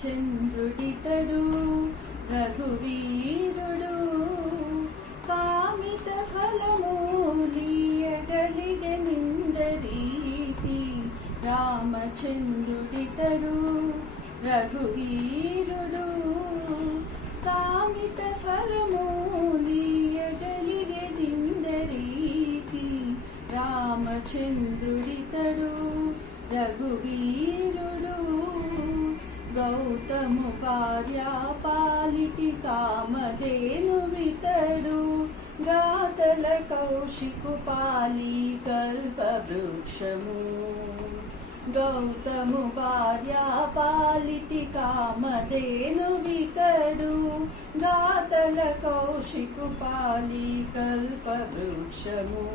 చంద్రుడితడు రఘువీరుడు కామిత ఫలమూలియగలిగ నిందరీతి రామచంద్రుడితడు రఘువీరుడు కామిత ఫలమూలియగలిగ నిందరీతి రామచంద్రుడితడు రఘువీరుడు. గౌతము భార్య పాలిటి వితడు. గాతల కౌశికు పాలి కల్ప వృక్షము. గౌతము భార్య పాలిటి కామధేను వితడు. గాతల కౌశికు పాలి కల్ప వృక్షము.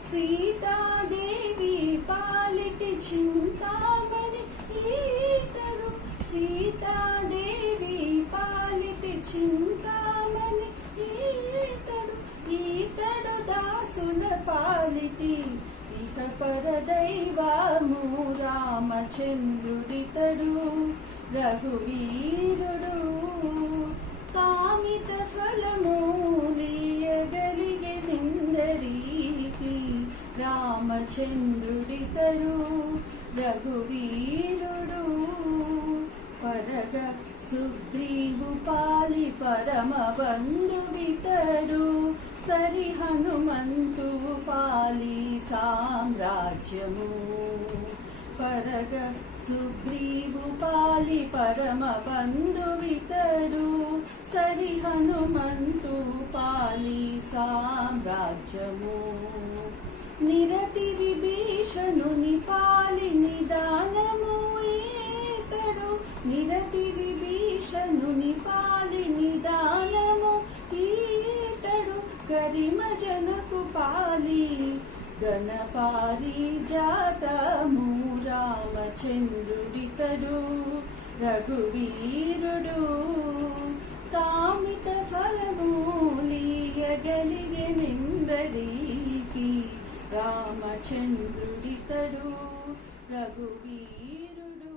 సీతాదేవి పాలిటి చింతా సీతాదేవి పాలిటి చింతామణి ఈతడు ఈతడు దాసుల పాలిటి. ఇక పరదైవము రామచంద్రుడితడు రఘువీరుడు. కామిత ఫలమూలియగలిగే నిందరీకి రామచంద్రుడితడు రఘువీరుడు. సుగ్రీవు పాలి పరమ బంధువితడు సరి హనుమంతు పాలి సామ్రాజ్యము. పరగ సుగ్రీవు పాలి పరమ బంధువితడు సరి హనుమంతు పాలి సామ్రాజ్యము. నిరతి విభీషణుని పాలి నిదా కరిమజనకు పాలి గణపారి జాతము రామచంద్రుడితడు రఘువీరుడు. కామిత ఫలమూలియగలిగెనిందరికి రామచంద్రుడితడు రఘువీరుడు.